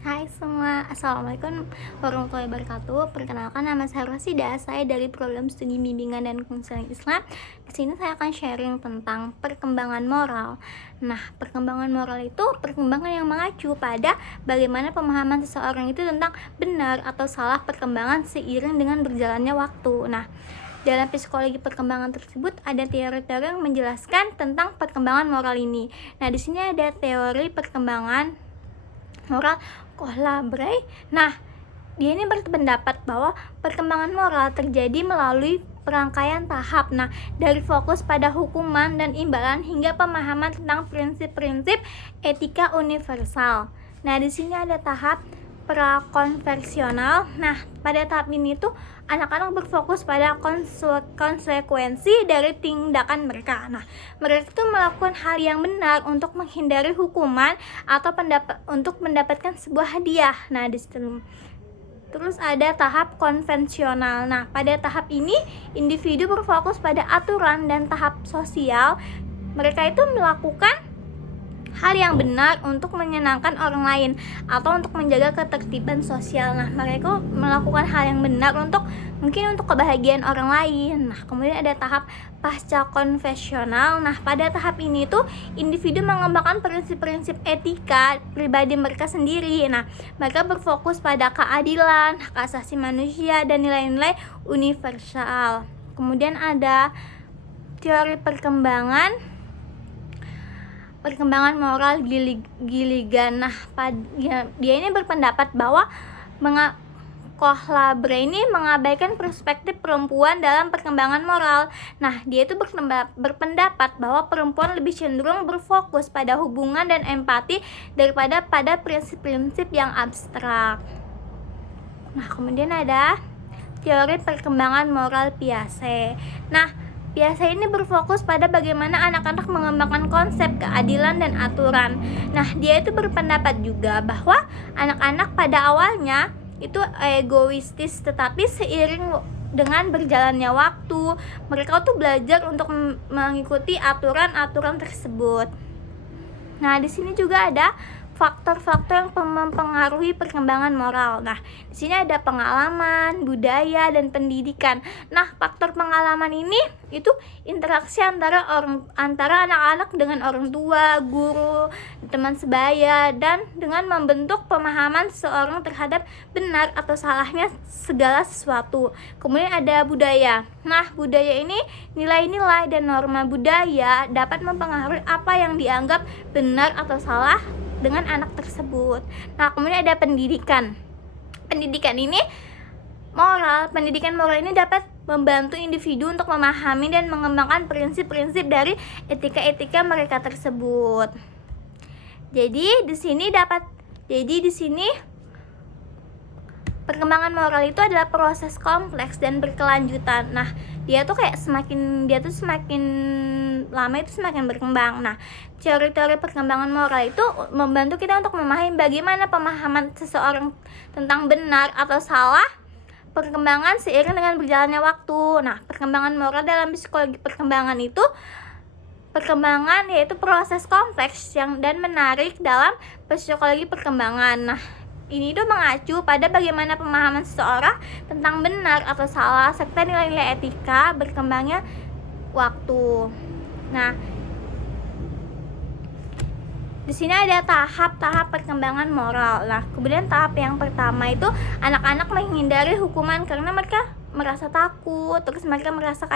Hai semua, Assalamualaikum warahmatullahi wabarakatuh. Perkenalkan, nama saya Rosida, saya dari program studi bimbingan dan konseling Islam. Di sini saya akan sharing tentang perkembangan moral. Nah, perkembangan moral itu perkembangan yang mengacu pada bagaimana pemahaman seseorang itu tentang benar atau salah perkembangan seiring dengan berjalannya waktu. Nah, dalam psikologi perkembangan tersebut ada teori-teori yang menjelaskan tentang perkembangan moral ini. Nah, di sini ada teori perkembangan moral Kohler. Nah, dia ini berpendapat bahwa perkembangan moral terjadi melalui perangkaian tahap. Nah, dari fokus pada hukuman dan imbalan hingga pemahaman tentang prinsip-prinsip etika universal. Nah, di sini ada tahap prakonversional. Nah, pada tahap ini tuh anak-anak berfokus pada konsekuensi dari tindakan mereka. Nah, mereka tuh melakukan hal yang benar untuk menghindari hukuman atau untuk mendapatkan sebuah hadiah. Nah, di situ terus ada tahap konvensional. Nah, pada tahap ini individu berfokus pada aturan dan tahap sosial. Mereka itu melakukan hal yang benar untuk menyenangkan orang lain atau untuk menjaga ketertiban sosial. Nah, mereka melakukan hal yang benar mungkin untuk kebahagiaan orang lain. Nah, kemudian ada tahap pasca konvensional. Nah, pada tahap ini tuh individu mengembangkan prinsip-prinsip etika pribadi mereka sendiri. Nah, mereka berfokus pada keadilan, hak asasi manusia dan nilai-nilai universal. Kemudian ada teori perkembangan moral Gilligan. Nah, dia ini berpendapat bahwa Kohler ini mengabaikan perspektif perempuan dalam perkembangan moral. Nah, dia itu berpendapat bahwa perempuan lebih cenderung berfokus pada hubungan dan empati daripada pada prinsip-prinsip yang abstrak. Nah, kemudian ada teori perkembangan moral Piaget. Nah, Piaget ini berfokus pada bagaimana anak-anak mengembangkan konsep keadilan dan aturan. Nah, dia itu berpendapat juga bahwa anak-anak pada awalnya itu egoistis, tetapi seiring dengan berjalannya waktu, mereka tuh belajar untuk mengikuti aturan-aturan tersebut. Nah, di sini juga ada faktor-faktor yang mempengaruhi perkembangan moral. Nah, di sini ada pengalaman, budaya, dan pendidikan. Nah, faktor pengalaman ini itu interaksi antara anak-anak dengan orang tua, guru, teman sebaya, dan dengan membentuk pemahaman seseorang terhadap benar atau salahnya segala sesuatu. Kemudian ada budaya. Nah, budaya ini nilai-nilai dan norma budaya dapat mempengaruhi apa yang dianggap benar atau salah dengan anak tersebut. Nah, kemudian ada pendidikan. Pendidikan moral ini dapat membantu individu untuk memahami dan mengembangkan prinsip-prinsip dari etika-etika mereka tersebut. Jadi di sini perkembangan moral itu adalah proses kompleks dan berkelanjutan. Nah, dia tuh semakin lama itu semakin berkembang. Nah, teori-teori perkembangan moral itu membantu kita untuk memahami bagaimana pemahaman seseorang tentang benar atau salah perkembangan seiring dengan berjalannya waktu. Nah, perkembangan moral dalam psikologi perkembangan yaitu proses kompleks dan menarik dalam psikologi perkembangan. Nah, ini tuh mengacu pada bagaimana pemahaman seseorang tentang benar atau salah serta nilai-nilai etika berkembangnya waktu. Nah, di sini ada tahap-tahap perkembangan moral. Nah, kemudian tahap yang pertama itu anak-anak menghindari hukuman karena mereka merasa takut, terus mereka merasa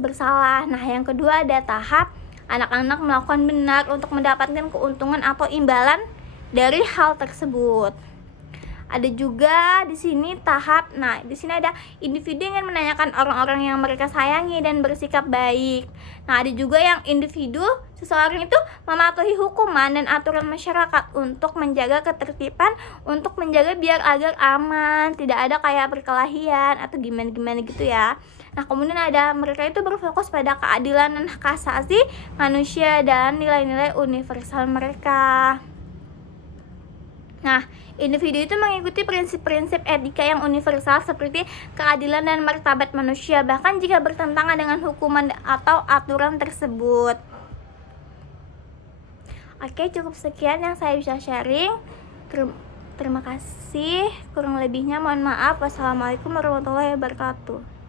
bersalah. Nah, yang kedua ada tahap anak-anak melakukan benar untuk mendapatkan keuntungan atau imbalan dari hal tersebut. Ada juga di sini tahap. Nah, di sini ada individu yang ingin menanyakan orang-orang yang mereka sayangi dan bersikap baik. Nah, ada juga yang individu seseorang itu mematuhi hukuman dan aturan masyarakat untuk menjaga ketertiban, untuk menjaga agar aman, tidak ada kayak perkelahian atau gimana gitu ya. Nah, kemudian ada mereka itu berfokus pada keadilan dan hak asasi manusia dan nilai-nilai universal mereka. Nah, individu itu mengikuti prinsip-prinsip etika yang universal seperti keadilan dan martabat manusia, bahkan jika bertentangan dengan hukuman atau aturan tersebut. Oke, cukup sekian yang saya bisa sharing. Terima kasih, kurang lebihnya mohon maaf. Wassalamualaikum warahmatullahi wabarakatuh.